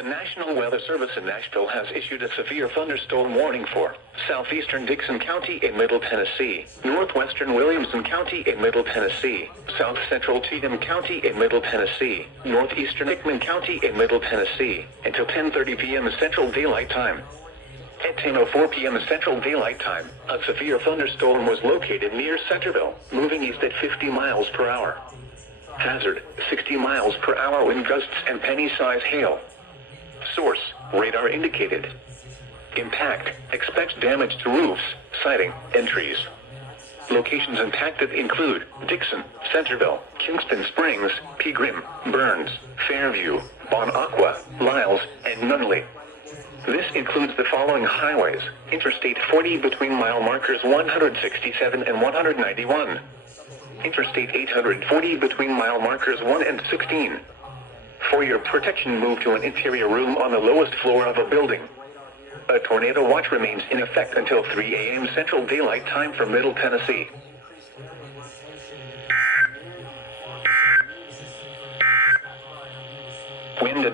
The National Weather Service in Nashville has issued a severe thunderstorm warning for southeastern Dixon County in Middle Tennessee, northwestern Williamson County in Middle Tennessee, south central Cheatham County in Middle Tennessee, northeastern Hickman County in Middle Tennessee, until 10:30 p.m. Central Daylight Time. At 10:04 p.m. Central Daylight Time, a severe thunderstorm was located near Centerville, moving east at 50 miles per hour. Hazard, 60 miles per hour wind gusts and penny-size hail. Source, radar indicated. Impact, expects damage to roofs, siding, and trees. Locations impacted include Dixon, Centerville, Kingston Springs, Pegram, Burns, Fairview, Bon Aqua, Lyles, and Nunley. This includes the following highways: Interstate 40 between mile markers 167 and 191. Interstate 840 between mile markers 1 and 16. For your protection, move to an interior room on the lowest floor of a building. A tornado watch remains in effect until 3 a.m. Central Daylight Time for Middle Tennessee. Wind at